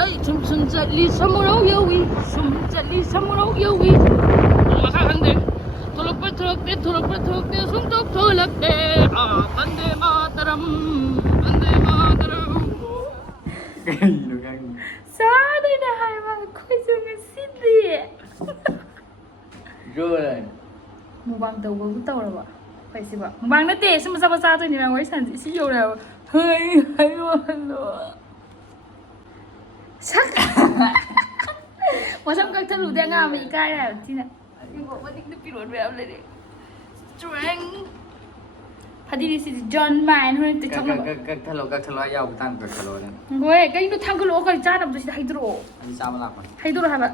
ay sum jali samuraw yawi sum jali samuraw yawi makakande tulog pa sum tulog bande mataram Kayno kang Sana na hay mga kwento ng sindi Rồi mukbang daw ba ba phải si ba mukbang na te sumasama sa atin yung wai san si yo na hay ano sak wasam kag thalu de nga mi kai na tina ibo matik na pirot ba le de strength hadiri si John Man hoy te chang ba các thalo yaw tang các thalo này ngoi kai no thang ko ka cha na bu si haidro Anh sao mà làm vậy? haidro ha ba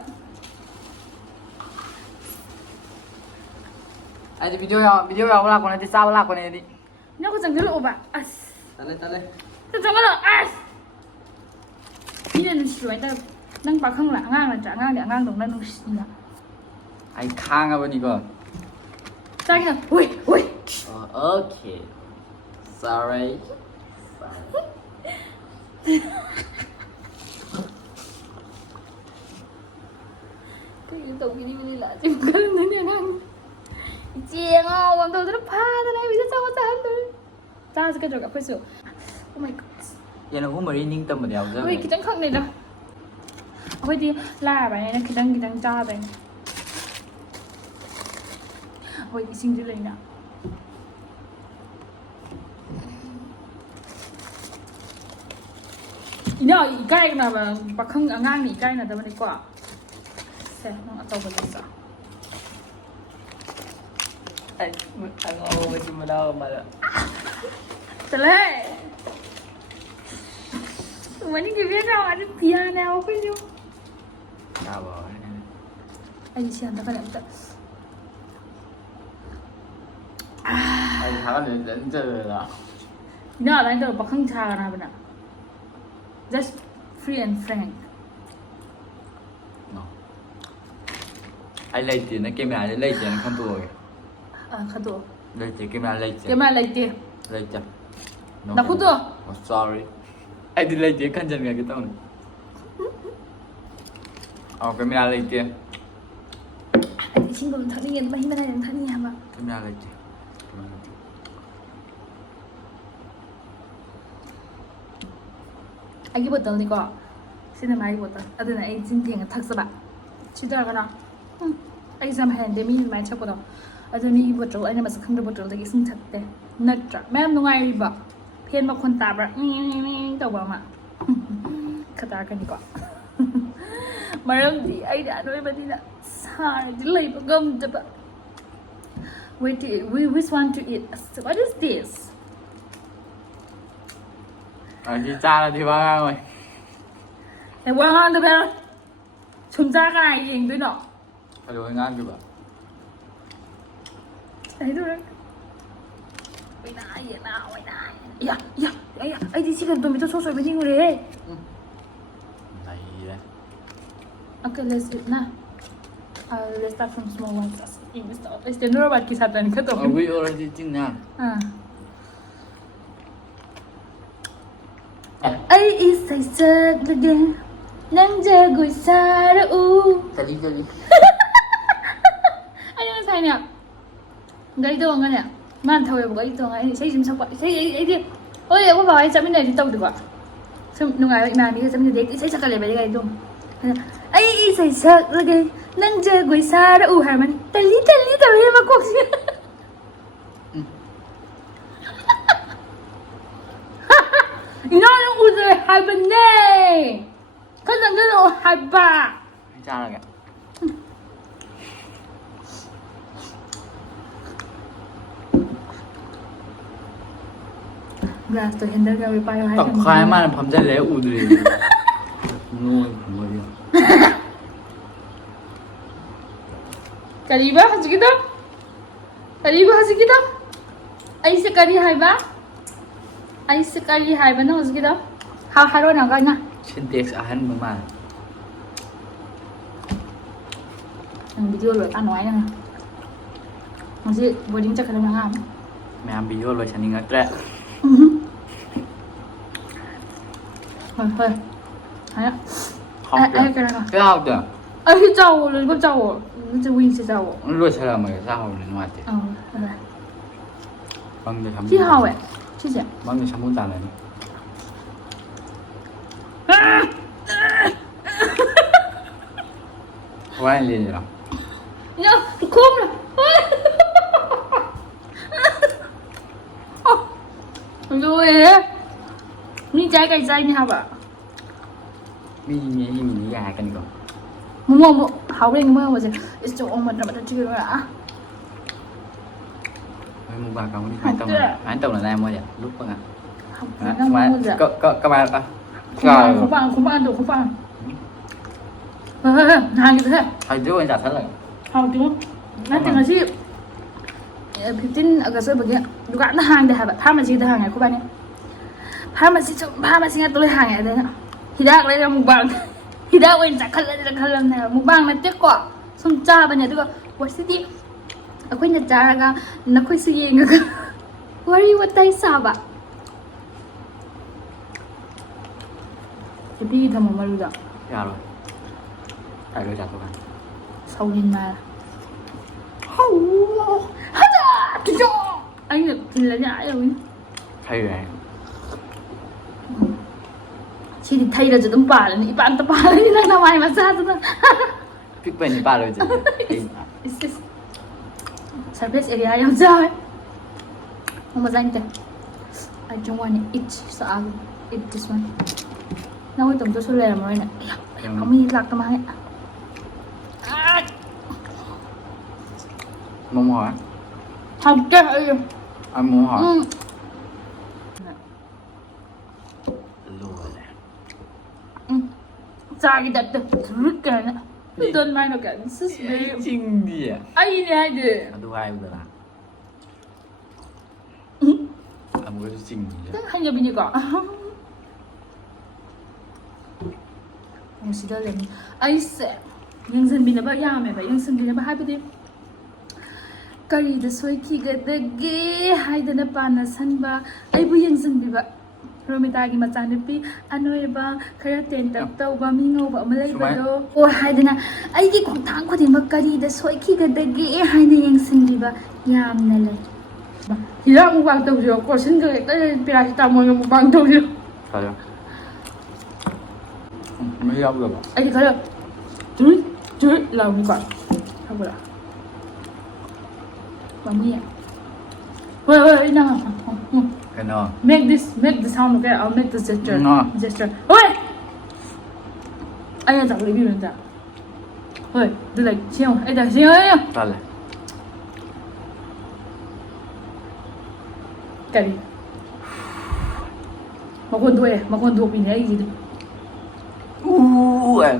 Anh thì video yaw làm con này thì sao làm con này đi nó có chẳng cái lộ ba as Ta lên Thật chẳng có lộ as Ý là nó sửa ta nâng bà không là ngang là trả ngang để ngang đồng nâng nâng Anh khang à bên này cơ Ra kìa ui Ok Sorry Cái gì tổng cái đi lại chứ không có lần này ngang Chiêng ô, bằng đầu rất pha thế này, bây giờ sao có sao thôi Ra sẽ cái trò gặp phải sửa Oh my god Vậy nó cũng mới ninh tâm một đèo rồi Ui, cái trắng khăn này đâu Ôi đi, la bà này, cái trắng cha bà này Ôi, cái xinh dữ lên nào Nó ý cái mà bà không ở ngang ý cái là tao này quả Xe, nó tao vào đây sao Anh ngô mà chim đâu mà Trở lại Mấy cái biết đâu, anh tiền nào không biết Sao bỏ Anh xem tao phải làm thật Anh tháo đến giờ rồi Nó là anh tao bà không cha nào bên nào Just free and frank Anh lấy tiền, cái này lấy tiền không tuổi Khá tổ Lấy tiền, cái này lấy tiền Cái mà lấy tiền Lấy tiền Nó khút tổ Sorry Anh đi lấy tiền khăn chân cái tao này cái này lấy tiền Anh xin cùng thằng đi mấy bên này thằng đi hả Cái này lấy tiền Anh cái bottle này có Xin là mấy bottle Ở đây này anh xin tiền thật sự bạn Chứ đó là cái nào Anh xem hẹn để mình máy chắc bottle Ở đây này bottle anh em mà sẽ không được bottle thì xin thật đấy Nật ra Mẹ em nó ngay đi bảo Phiên mà con tạp ra Tao bảo mà Khá ta cái này có Marang di ay da ano ba nila sa delay pa gum diba Wait which one to eat so what is this Đi cha là đi ba ngang rồi Này qua ngon được không chúng ta cái này gì tôi nọ Phải đồ ngang kìa bà đấy thôi đấy Ôi nãy vậy nào ôi nãy dạ ấy thì chỉ cần tôi mới tôi sôi với những người đấy Này đấy Okay, let's eat now. Let's start from small ones. Este nu robot kisah tadi kata. We already eating now Ai isai sagde nang jago sarau. Kali Ai yang sai nè. Gai doang kan ya? Man tahu ya bukan itu ngai. Saya cuma sakit. Saya dia. Oh ya, aku bawa aja minum di tahu juga. Nungai mana ni? Saya minum dek. Saya cakap lebih gai dong. Ai isai sagde nang jago sarau. Herman. Tali tahu ya makuk. Nó udah habis nih. Kan jangan lo habis. Cha là kìa Glass tôi hiện đang bị bay hay Tập khai mà phẩm chất lẽ ủ đi Nuôi người đi Kaliba hasil kita. Kaliba hasil kita. Ai sekali hai ba? Ai sekali hai ba no hasil kita. Haro na ka na. Syntax ahan mà Ang video rồi ta nói nè. Masih boarding chắc là ngam. Mẹ ăn video rồi chẳng đi ngắt ra Thôi thôi. 哎呀，好哎，干啥？这好的，哎，找我了，你给我找我，你这微信找我。热起来没？这好的，弄下去。嗯，拜拜。帮你ทำ 几号哎？谢谢。帮你ทำบุญตาเลยนี่ว่าอะไรเนี่ยหรอ 呀，空了。对，你再给摘一下吧。 มีนิยายกันก่อน 么，好累，我这，这我们怎么这个啊？ เฮ้ยมึงบาเขาที่ขายตรงไหนตรงไหนมั้งเนี่ยลุกป่ะอ่ะ 那么我这。ก็มาอ่ะ 空棒，空棒。拿给他。 ใครด้วยจัดท่าไหร่ 好丢，那这个是15 August บางทีดูกันห่างเดี๋ยวแบบถ้ามันซีห่างไงคุณบ้านเนี่ยถ้ามันซีงั้นตัวเลยห่างไงเดี๋ยวนะฮิดากเลยนะมุกบางฮิดากเว้นจากคันเลยนะมุกบางนะเจ๊กว่าสมจ้าบ้านเนี่ยตัววัดสิที่aku ini cara kan nak kau sih yang kan worry what I saw ba jadi kamu malu tak ยาหรอใครด้วยจัดตัวกัน saurin ma haja kijo anh được là nhã rồi ใครด้วย chị thì thay là chỉ tấm bà là bạn tấm bà là như nào mày mà sao thế พี่เป็นนี่ป้าเลยจ้ะ surface area yang jauh mau danh thế I don't want to eat so I'll eat this one nào cái tổng số làm rồi nè khôngมีหลักทำไม มองหอย không chơi อ่ะมองหอยรู้เลย ra cái đặt được rút cái này đơn mai nó cả sức จริงดิอ่ะ ai này đi ดูให้ดูละอ่ะมึงก็จริงดิ hay là bây giờ có ông sĩ đó lên ai sẽ nhưng dân bình là bao nhiêu mày phải nhưng dân bình là bao hai mươi cái gì đó xoay khi cái đó ghê hai đứa nó bàn là sân ba ai bây giờ dân bình ba rồi mình ta cái mà chán đi anh ơi ba khai ra tiền tập tàu ba mình ngầu ba mà lấy ba đó ô hai đứa na ai cái con thằng có tiền mà cái gì đó xoay khi cái đó ghê hai đứa nhưng dân bình ba yam nè lên thì đó một bằng tàu rồi có xin cái cái paracetamol một bằng tàu rồi ใครอ่ะไม่ยอมเลยป่ะ anh thì có được chú lòng quả không được bằng gì ạ ôi nào แค่นอน make this sound okay I'll make this gesture ôi anh là chẳng lấy biểu hiện ôi đưa lại chiêu anh đã chiêu ấy ตอนเลย cái gì mà con thuộc mình thấy gì đấy อู้อ่ะ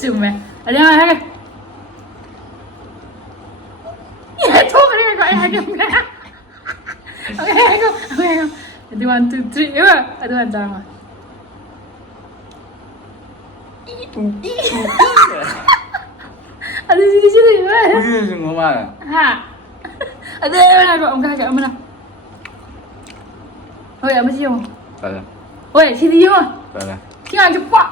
chịu mẹ anh đi hai cái thôi cái này gọi hai cái okay I do 1 2 3 I do one time ada sini weh อุ้ยจริงมาก ha ada mana kok enggak agak mana oi apa sih kamu ตอนเลย oi sini dia mah ตอนเลย Kira cepat.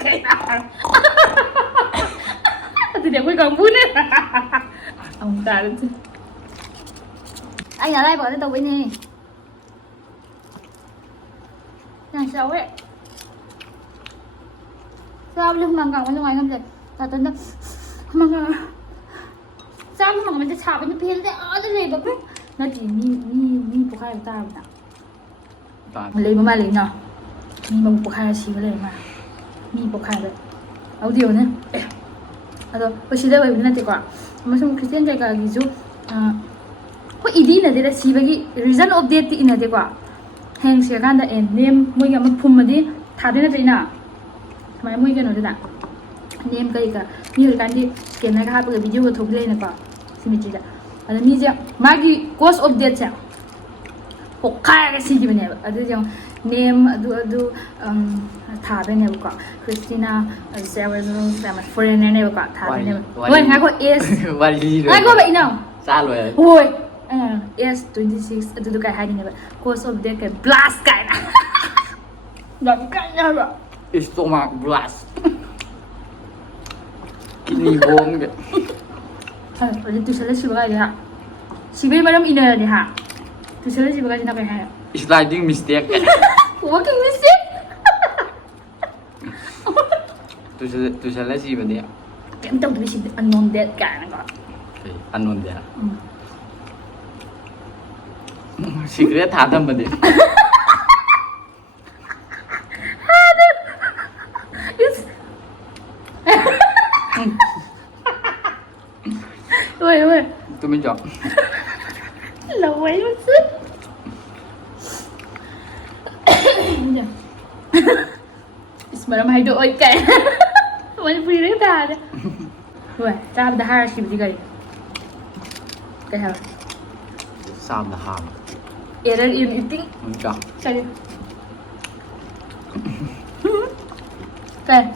Kena. Tidak boleh kamu ni. Ông ta lên. Anh ở đây bỏ cái tàu bên này. Này sao ấy? Sao lưng màng còng bên ngoài không vậy? Là tôi nó màng còng. Sao mà mìnhจะฉาบเป็นเพี้ยนได้อ๋อได้เลยแบบนั่นจีมีปกติตาแบบนั้นเลยมาเลยเนาะมีมาปกติชีวเลยมามีปกติเลยเอาเดียวเนี่ยเอาตัวไปชีได้ไปเป็นนั่นดีกว่ามาชมคริสเตียนใจกับกิจูก็อีดีน่ะเดี๋ยวชีวกี้ reason of death อีน่ะดีกว่าแห่งเสียการแต่เอ็นเนมมวยกับมันพุ่มมาดิถาดได้น่ะใจน่ะทำไมมวยกันหนูจะด่าเนมก็อีกอะมีเหตุการณ์ที่เก็บนะครับเปิดวิดีโอทุบเลยนะป่ะ미치자. 아니 미제 마기 cause of death 자. 복카가 시기면 해. 아주 좀 name 아주 다베네 볼까. 크리스티나 세버스 다음에 foreigner 네 볼까. 다베네. 왜 나고 is. วันดีเลย 나고 봐 이나. ซาเลย 오이. S26 ꯑꯗꯨꯗꯣ ꯀꯥꯏ ꯍꯥꯏꯗꯣꯏꯅꯦꯕ ꯀꯣꯁ of that ꯀꯥꯏ blast ꯀꯥꯏꯅ ꯌꯥꯝ ꯀꯥꯏꯅ ꯍꯥꯏꯕ Stomach blast. Kidney bomb. ꯑꯗꯨ ꯇꯨꯏꯁꯟꯗ ꯁꯤꯕ ꯀꯥꯏꯗꯤ ꯍꯥ ꯁꯤꯕꯩ ꯃꯔꯝ ꯏꯅꯔꯗꯤ ꯍꯥ ꯇꯨꯏꯁꯟꯗ ꯁꯤꯕ ꯀꯥꯏꯁꯤꯅ ꯀꯩ ꯍꯥꯏ Sliding mistake. Walking mistake Tu sẽ lấy gì vào đi ạ? ꯀꯩꯝ ꯇꯧꯗꯕꯤ ꯁꯤꯕ unknown dead ꯀꯥꯏꯅꯀꯣ Unknown there. Secret thả thầm vào đi. ôi ôi Tôi mới chọn. lâu ấy mất sức Ismaram hay đội kệ Mới free đấy ta đấy Ui, ta đã hai là gì gầy Cái hả Sao là hàm? Error in eating Không chọn. Sao đi Cái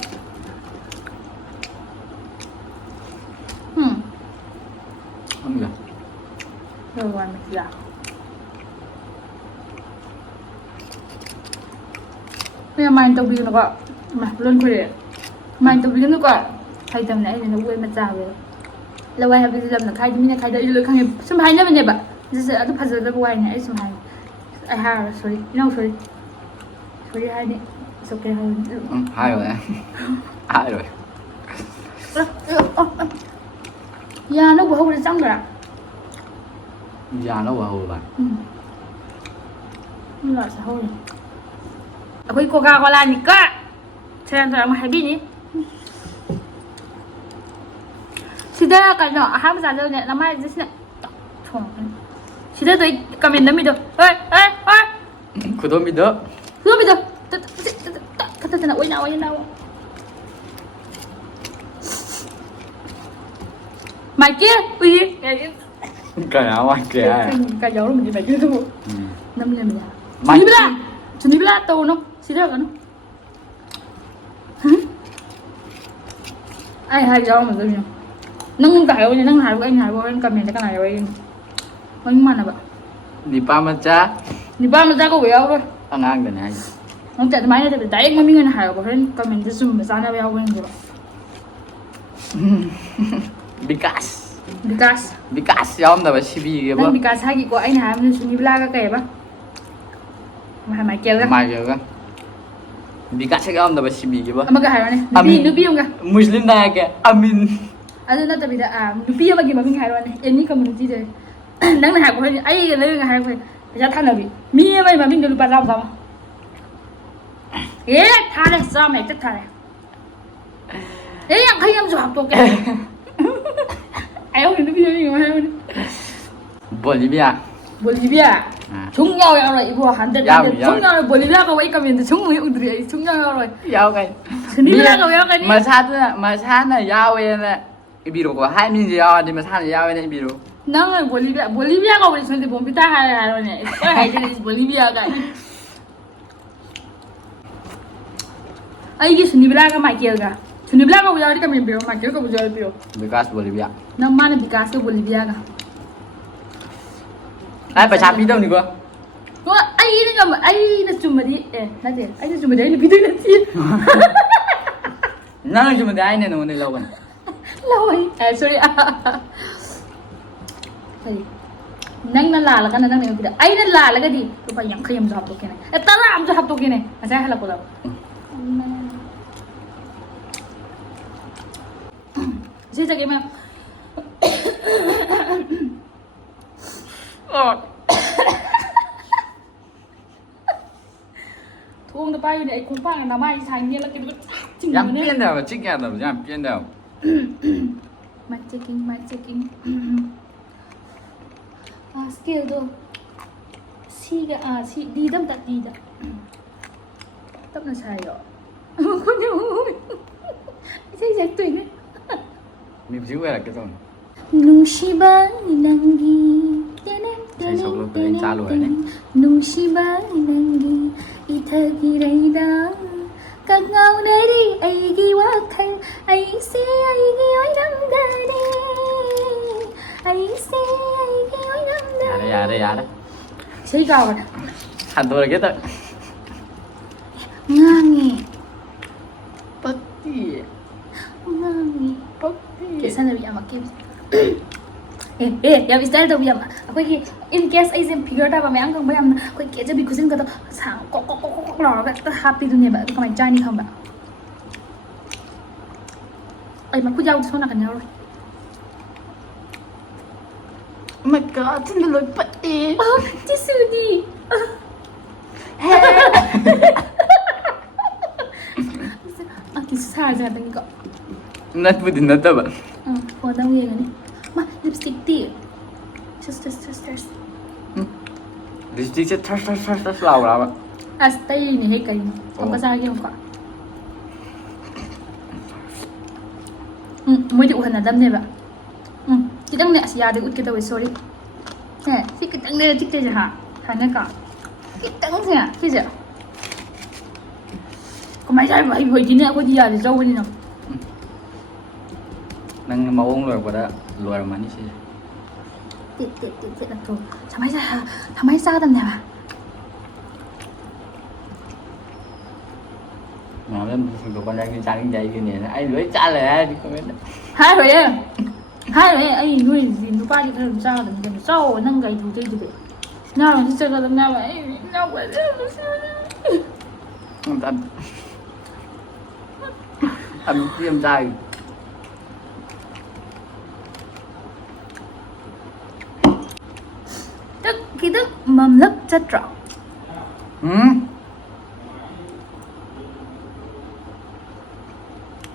Không được. Rồi ngoài mình giả Bây giờ mày tao biết nó gọi Mà luôn khuya Mày tao biết nó gọi Thay tầm nãy thì nó quên mặt rào rồi Lâu ai bây giờ làm là khai mình khai đợi lưỡi khai Xâm hay nữa mình bạn Giờ sẽ nó phát giờ ra quay này xâm hay I have sorry No sorry Sorry hai đi It's okay hơn Hai rồi em. Hai rồi. Dạ nó vừa hôn được xong rồi ạ Già nó vào rồi. Nó sẽ hôn Ako'y Coca-Cola ni까 Sayan sarang mahabi ni Sida ka no aham sa daw niya namay just na Chong Sida to comment na mi do Oi Kudo mi đó. Kudo mi do Kata na oi na Mày kia ui Cái áo anh kìa. Cái dấu mình đi mày kia thôi Năm lên mình à Mày Chuẩn bị là tàu nó Sida ka no Ai hai dấu mà tôi Nâng cái ơi nâng hai anh hai anh cầm này cái này rồi Anh mà bà Đi pa mà cha. Di ba mà ra có quẹo rồi Ang ang cái này. Không chạy máy này thì tại mà mình hai có phải cầm mình zoom mà ra nó quẹo rồi Because. Because yom da ba sibi cái Nâng ba. because hai của anh hai mình chuẩn bị la cái kẻ ba Mà mày kêu ra Mai cái ba. Because yom da ba sibi cái ba. Ama cái hai này Nupi không cả Muslim da cái amin. Ano na tabi da Nupi mà mình hai rồi này Em ní community đây Nâng hai của anh cái lấy cái hai của Bây thằng nào bị Mi mà mình được ba rau sao Ê thà này sao mày tức thà này Ê anh thấy em học tổ kìa Ai không Nupi mình hai rồi Bolivia. Bolivia chúng nhau rồi vừa hắn tên chúng nhau rồi Bolivia có vậy comment chúng người uống rượu chúng nhau rồi Yao cái. Bolivia có vậy cái đi Mà sát này yao cái này. Ibiru có hai mình yao đi mà sát này yao cái này ibiru. Nang rồi Bolivia có vậy chúng thì bom pita hai rồi này có hai cái Bolivia cái ai cái Sunibla cái mai kia cái Sunibla có vậy đi comment biểu mai kia có vậy biểu Because Bolivia. nang mana because cái Bolivia cái Ai phải chạm đi đâu nữa cơ? Đúng là ai nó chụp mà đi nói gì ai nó chụp mà đấy là biết được là gì Nó chụp mà đấy này nó này lâu rồi. lâu rồi sorry nang nala là cái nang này cái ai nala là cái gì tôi phải yang khayam job tôi cái này tao làm job tôi cái này saya halap đâu Saya cakap memang Thuông tao bay này cũng phải là mai thành như là cái chừng Yang biến đâu, chích ra đâu, yang biến đâu. Mic checking. Skill tu. Si di dam tak di dah. Tak nak saya. Kau ni. Saya jatuh ni. Mình chữ về là cái gì? Nungsiba nangi. Thầy sọc luôn, tôi đánh cha luôn đấy. Nungsiba nangi. Ithagirayda. Các ngao này đi ai ghi quá khăn ai sẽ ai ghi ôi năm đời đi ai sẽ ai ghi ôi năm đời ꯌꯥꯔꯦ ꯏꯁꯩ ꯀꯥꯎꯈ꯭ꯔꯦ ꯍꯟꯗꯣꯔꯒꯦ ꯇꯧ ꯉꯥꯡꯉꯤ ꯄꯛꯇꯤ ꯉꯥꯡꯉꯤ ꯄꯛꯇꯤ ꯀꯦꯁꯟꯅꯕꯤ ꯌꯥꯝ ꯀꯦꯕꯤ ꯌꯥꯝ style ꯇꯧꯕꯤ ꯌꯥꯝ ꯑꯩꯈꯣꯏꯒꯤ ꯏꯟ ꯀꯦꯁ ꯑꯩꯁꯦ ꯐꯤꯒꯔ ꯇꯥꯕ ꯃꯌꯥꯝ ꯈꯪꯕ ꯌꯥꯝꯅ ꯑꯩꯈꯣꯏ ꯀꯦꯖꯕꯤ ꯈꯨꯖꯤꯟꯒꯗꯣ ꯁꯥꯡ ꯀꯣꯛ ꯀꯣꯛ ꯀꯣꯛ ꯀꯣꯛ ꯂꯥꯎꯔꯒ ꯍꯦꯛꯇ ꯍꯥꯞꯄꯤꯗꯨꯅꯦꯕ ꯑꯗꯨ ꯀꯃꯥꯏꯅ ꯆꯥꯅꯤ ꯈꯪꯕ ꯑꯩ ꯃꯈꯨꯠ ꯌꯥꯎꯗ ꯁꯣꯝ ꯅꯥꯀꯟ ꯌꯥꯎꯔꯣꯏ ꯃꯀꯥ ꯊꯤꯟꯗ ꯂꯣꯏ ꯄꯠꯇꯦ ꯇꯤꯁꯨꯗꯤ ꯇꯤꯁꯨ ꯁꯥꯔꯁꯦ ꯉꯥꯛꯇꯪꯅꯤꯀꯣ ꯅꯠꯄꯨꯗꯤ ꯅꯠꯇꯕ ꯐꯣꯟꯗ ꯑꯃꯨꯛ ꯌꯦꯡꯒꯅꯤ ꯃꯥ ꯂꯤꯞꯁꯇꯤꯛꯇꯤ ꯇꯁ ꯂꯤꯞꯁꯇꯤꯛꯁꯦ ꯊꯔꯁ ꯂꯥꯎꯔꯕ ꯑꯁ ꯇꯩꯔꯤꯅꯦꯍꯦ ꯀꯩꯅꯣ ꯑꯃꯨꯛꯀ ꯆꯥꯒꯦ ꯑꯃꯨꯛꯀ ꯃꯣꯏꯗꯤ ꯎꯍꯟꯅꯗꯕꯅꯦꯕ खितंग ने याद उठके तब सॉरी है सी खितंग ने चिकते जहाँ खाने का खितंग से किसे कमाई जाए भाई भाई जी ने आपको दिया है जाओ बोली ना नंग मावोंग लोर पड़ा लोर मानी से ते ना तो समाई सा दम ने बा माले मुझे को जाके चालिंग जाए कि नहीं आई लोई चाल है कमेंट हाय भैया हाय भैया आई नुई जी नुपा जी खरम चा दम ने जाओ नंग गाई दु दे दे ना रो जी चगा दम ना बा आई ना बा अब tiêm dài tức khi tức mầm lấp chất rõ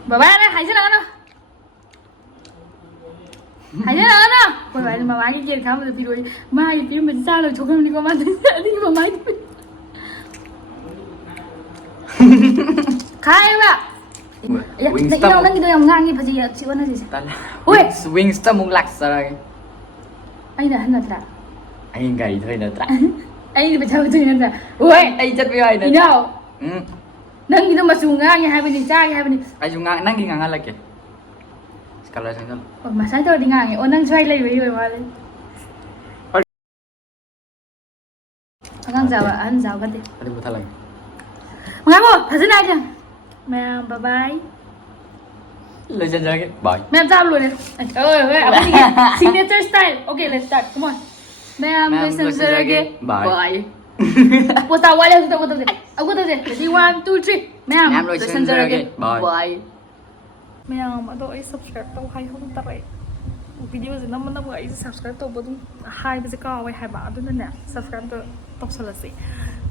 bà ba đây hãy chứ nào nó hãy chứ nào nó bởi vậy mà má cái kia khá mà thì rồi mai thì mình sao rồi chúng em đi qua má thì đi mà mai thì khai em ạ Wings đâu nó cái ngang như phải gì chịu ăn gì ui Wings ta muốn lạc sao đây anh là thật anh gầy thôi nữa ta anh phải chơi chơi nữa ui anh chất với ai nữa đâu nâng cái mà sùng ngang như hai bên thì trai hai bên anh dùng ngang năng ngang là kì kalau saya kan mà sáng tôi đi ngang ô nâng xoay lên với người mà lên ngang ăn rào cái gì ada buta lagi ngang không thật sự này chưa mẹ bye bye legend lagi bye mẹ giao luôn này ơi signature style okay let's start come on ma'am listen again bye What the what else? What the ready 1 2 3 ma'am listen again bye ma'am ado ai subscribe tau hai hong tarai video se nam nam ai subscribe tau bodum hai be se ka wai hai ba adu na ne subscribe to tau sala se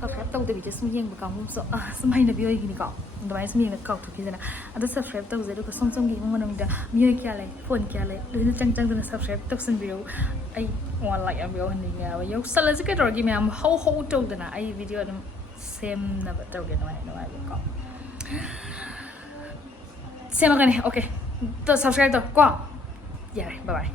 subscribe tau de bi sum yeng ba ka mum so sum hai na bi oi ni ka dai sum yeng ka tu ki na adu subscribe tau ze do ka som som gi ngom nam da mi oi kya lai phone kya lai lu chang chang da subscribe tau san video ai one like am yo ni nga ba yo sala se ka ro gi ma'am ho tau da na ai video dum same na ba tau ge na ai ka xem cái này ok tôi subscribe tôi qua yeah bye bye